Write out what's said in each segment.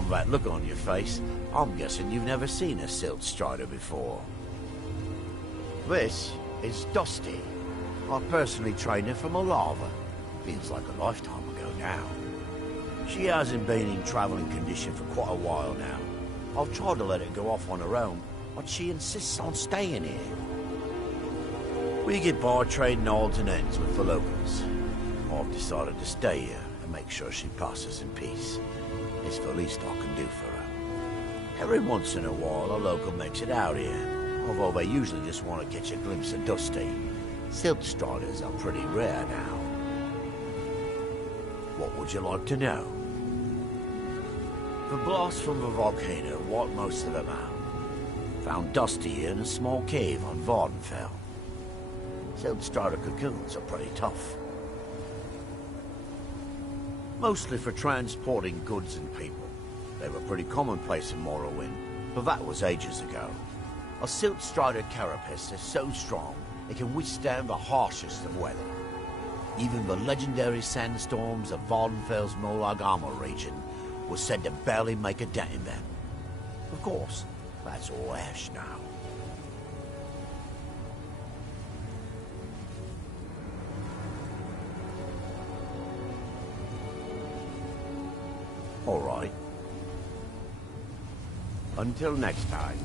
from that look on your face, I'm guessing you've never seen a silt strider before. This is Dusty. I personally trained her from a lava. Feels like a lifetime ago now. She hasn't been in traveling condition for quite a while now. I've tried to let her go off on her own, but she insists on staying here. We get by trading odds and ends with the locals. I've decided to stay here and make sure she passes in peace. It's the least I can do for her. Every once in a while, a local makes it out here, although they usually just want to catch a glimpse of Dusty. Silt striders are pretty rare now. What would you like to know? The blast from the volcano wiped most of them out. Found Dusty in a small cave on Vardenfell. Silt strider cocoons are pretty tough. Mostly for transporting goods and people. They were pretty commonplace in Morrowind, but that was ages ago. A silt strider carapace is so strong it can withstand the harshest of weather. Even the legendary sandstorms of Vardenfell's Molag Armor region was said to barely make a dent in them. Of course, that's all ash now. All right. Until next time.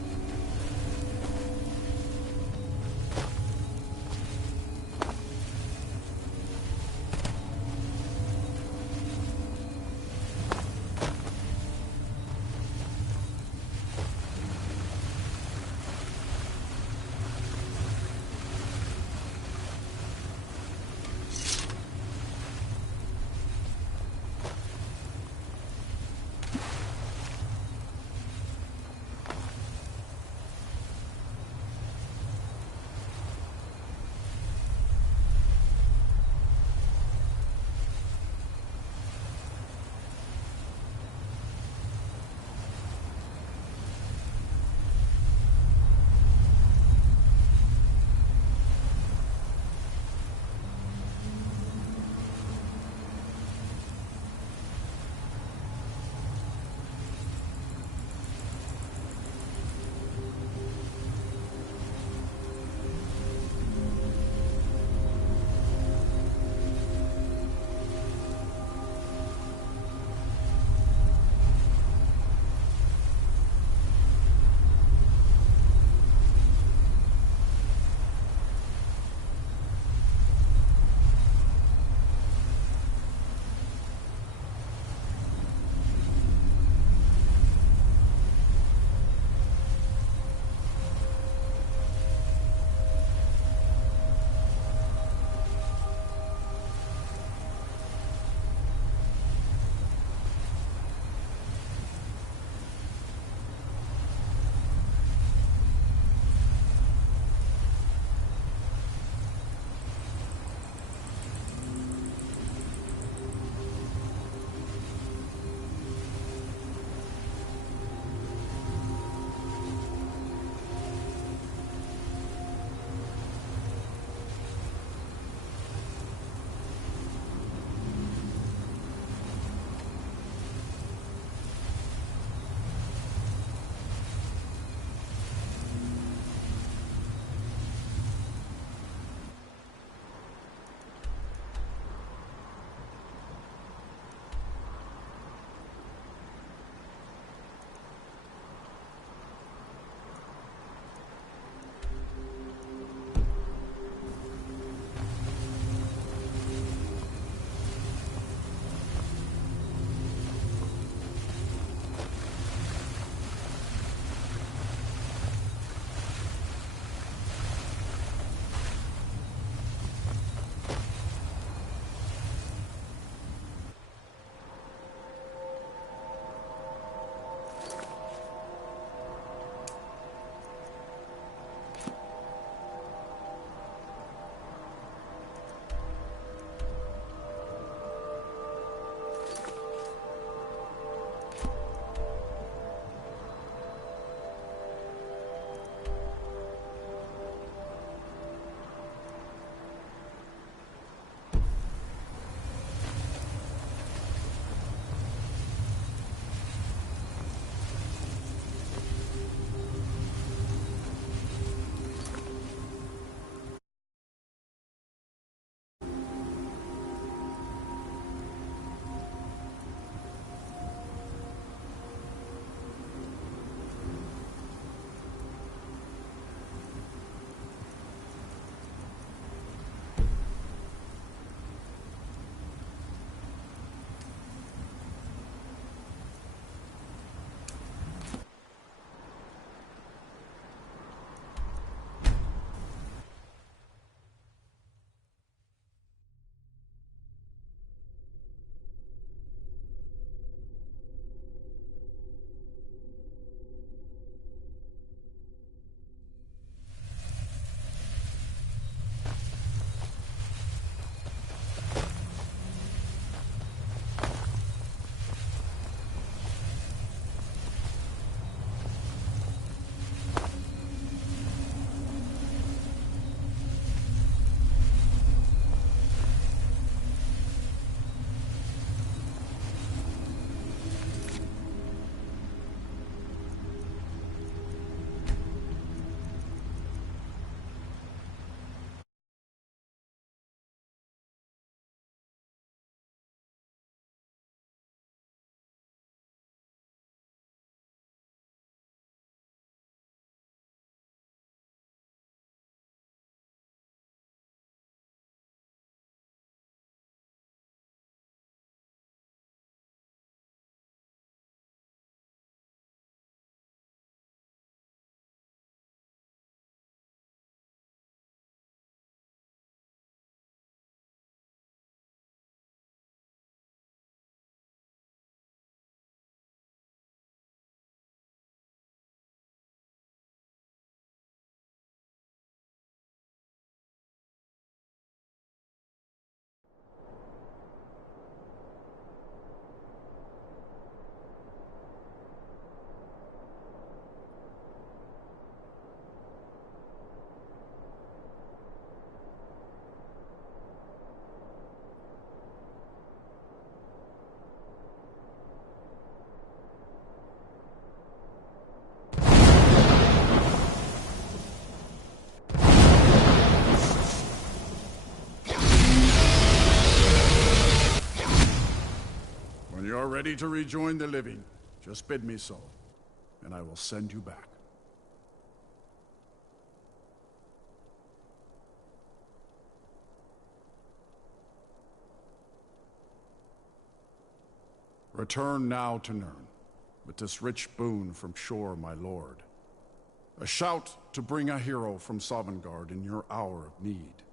ready to rejoin the living, just bid me so, and I will send you back. Return now to Nirn, with this rich boon from shore, my lord. A shout to bring a hero from Sovngarde in your hour of need.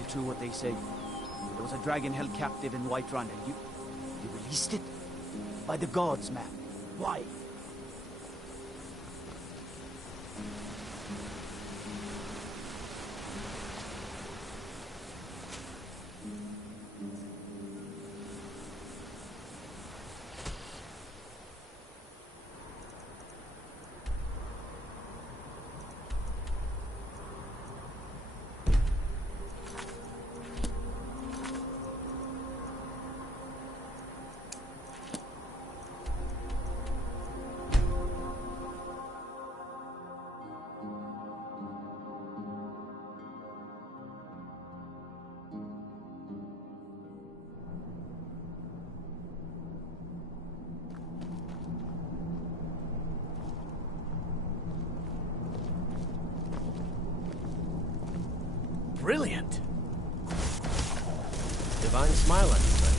it true what they say? There was a dragon held captive in Whiterun, and you released it? By the gods, man. Why? Brilliant. Divine smile on you, buddy.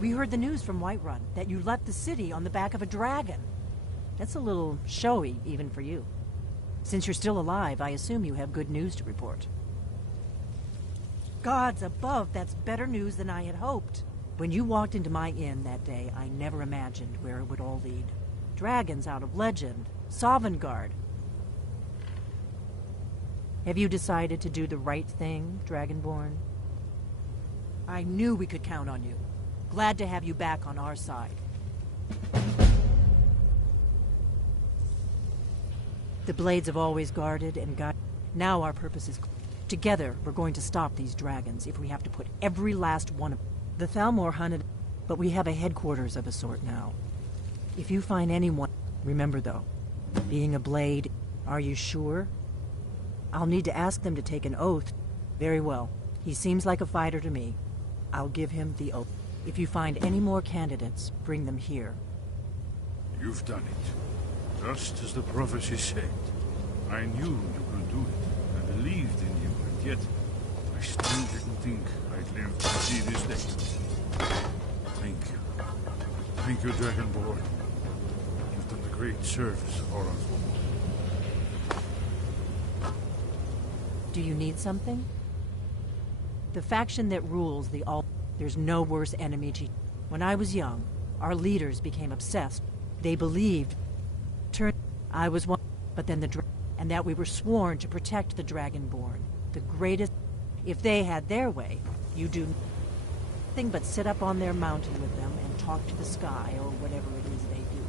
We heard the news from Whiterun, that you left the city on the back of a dragon. That's a little showy, even for you. Since you're still alive, I assume you have good news to report. Gods above, that's better news than I had hoped. When you walked into my inn that day, I never imagined where it would all lead. Dragons out of legend, Sovngarde. Have you decided to do the right thing, Dragonborn? I knew we could count on you. Glad to have you back on our side. The Blades have always guarded and guided. Now our purpose is clear. Together, we're going to stop these dragons if we have to put every last one of them. The Thalmor hunted, but we have a headquarters of a sort now. If you find anyone... Remember, though, being a Blade, are you sure? I'll need to ask them to take an oath. Very well. He seems like a fighter to me. I'll give him the oath. If you find any more candidates, bring them here. You've done it. Just as the prophecy said. I knew you could do it. I believed in you, and yet I still didn't think I'd live to see this day. Thank you. Thank you, Dragonborn. You've done a great service for us. Do you need something? The faction that rules the all... There's no worse enemy to... When I was young, our leaders became obsessed. They believed... I was one... But then and that we were sworn to protect the Dragonborn. The greatest... If they had their way, you do nothing but sit up on their mountain with them and talk to the sky or whatever it is they do.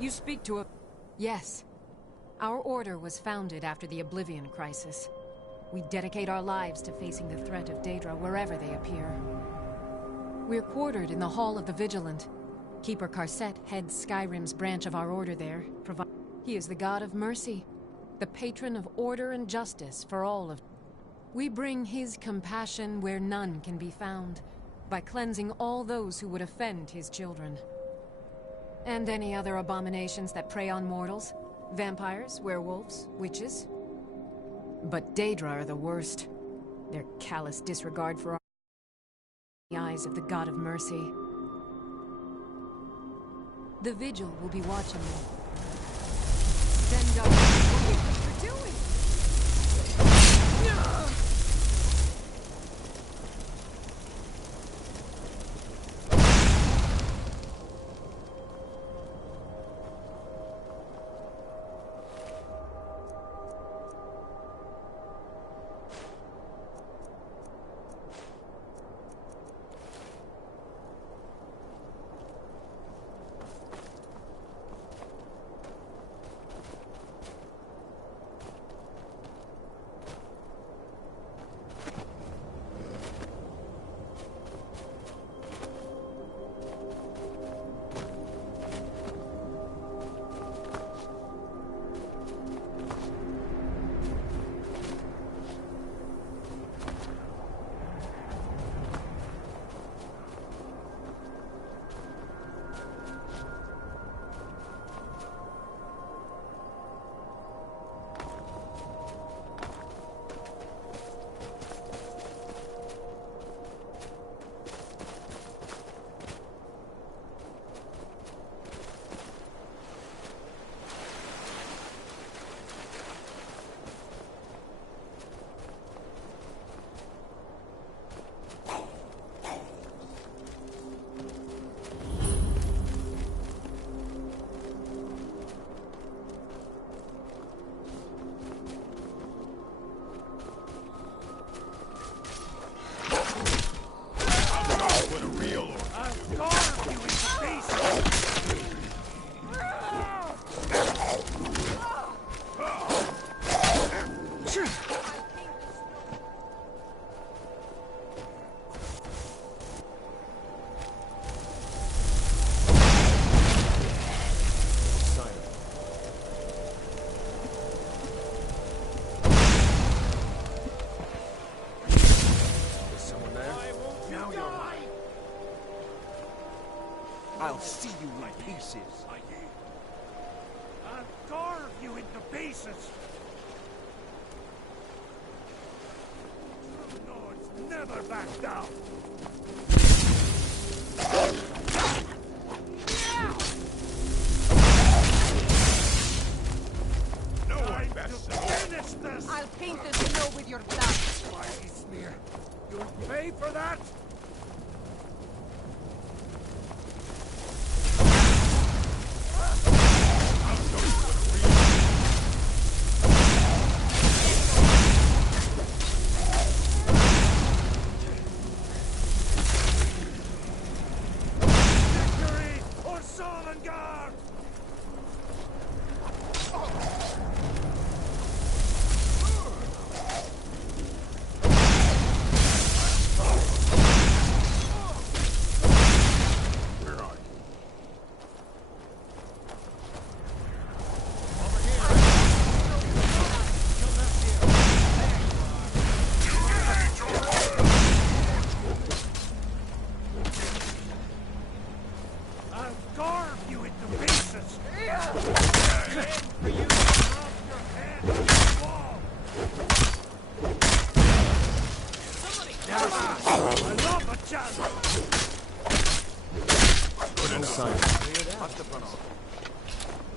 You speak to a... Yes. Our order was founded after the Oblivion Crisis. We dedicate our lives to facing the threat of Daedra wherever they appear. We're quartered in the Hall of the Vigilant. Keeper Karset heads Skyrim's branch of our order there. He is the god of mercy, the patron of order and justice for all of... We bring his compassion where none can be found, by cleansing all those who would offend his children. And any other abominations that prey on mortals. Vampires, werewolves, witches. But Daedra are the worst. Their callous disregard for the eyes of the god of mercy. The Vigil will be watching them. Then what do you think you're doing? I'll see you in pieces. I'll carve you into pieces. True lords never back down. No one best finish this. I'll paint the snow with your blood. Mighty smear. You'll pay for that.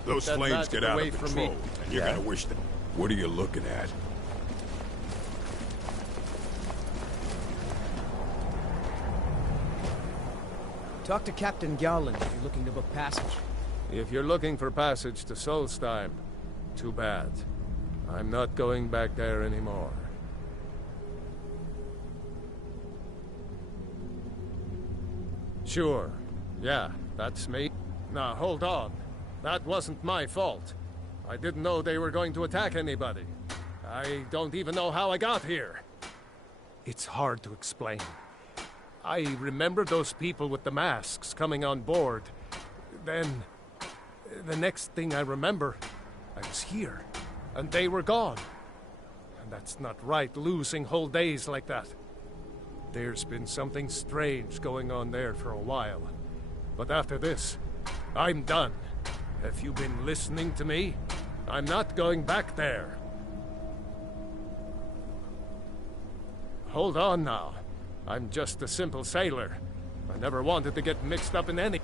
Those flames get out of control, and you're gonna wish that... What are you looking at? Talk to Captain Garland if you're looking to book passage. If you're looking for passage to Solstheim, too bad. I'm not going back there anymore. Sure. Yeah, that's me. Now, hold on. That wasn't my fault. I didn't know they were going to attack anybody. I don't even know how I got here. It's hard to explain. I remember those people with the masks coming on board. Then, the next thing I remember, I was here, and they were gone. And that's not right, losing whole days like that. There's been something strange going on there for a while. But after this, I'm done. Have you been listening to me? I'm not going back there. Hold on now. I'm just a simple sailor. I never wanted to get mixed up in any...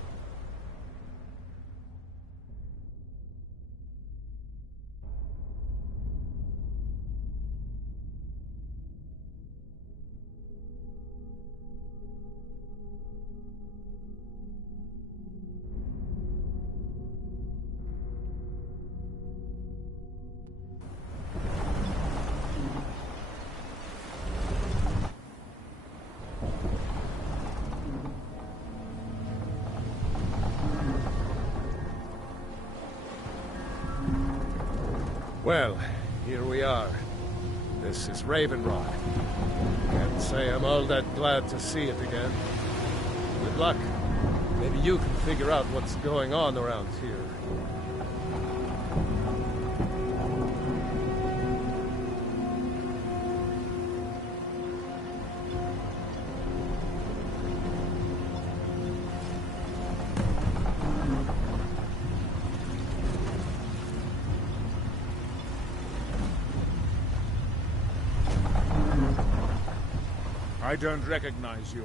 Well, here we are. This is Raven Rock. Can't say I'm all that glad to see it again. Good luck. Maybe you can figure out what's going on around here. I don't recognize you.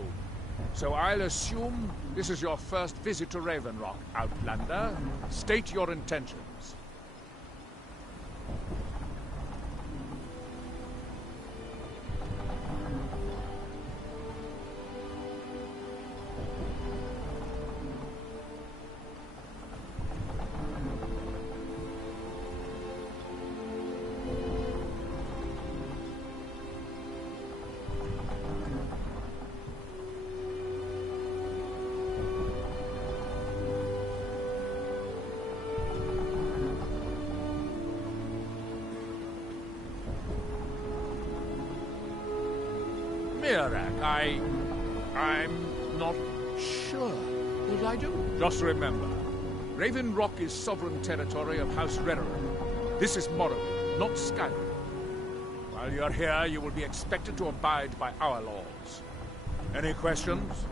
So I'll assume this is your first visit to Raven Rock, Outlander. State your intentions. Miraak, I'm not sure that I do. Just remember, Raven Rock is sovereign territory of House Redoran. This is Morrowind, not Skyrim. While you're here, you will be expected to abide by our laws. Any questions?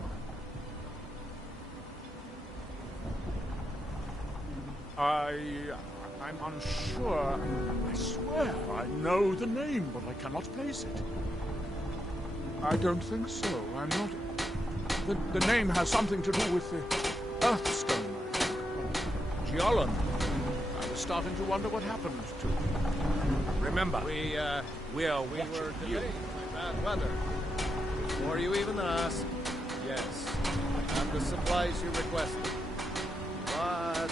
I'm unsure. I swear I know the name, but I cannot place it. I don't think so. I'm not... The name has something to do with the Earthstone, I think. Giolan. I was starting to wonder what happened to him. Remember, we are watching you. Delayed by bad weather. Before you even ask, yes, I have the supplies you requested. But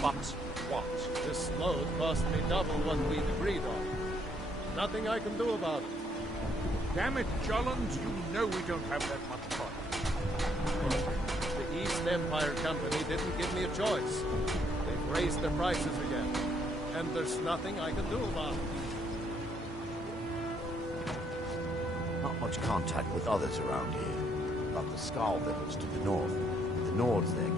what? this load cost me double what we agreed on. Nothing I can do about it. Damn it, Jolland, you know we don't have that much fun. The East Empire Company didn't give me a choice. They've raised their prices again. And there's nothing I can do about it. Not much contact with others around here. Like the Skull Village to the north. The Nords there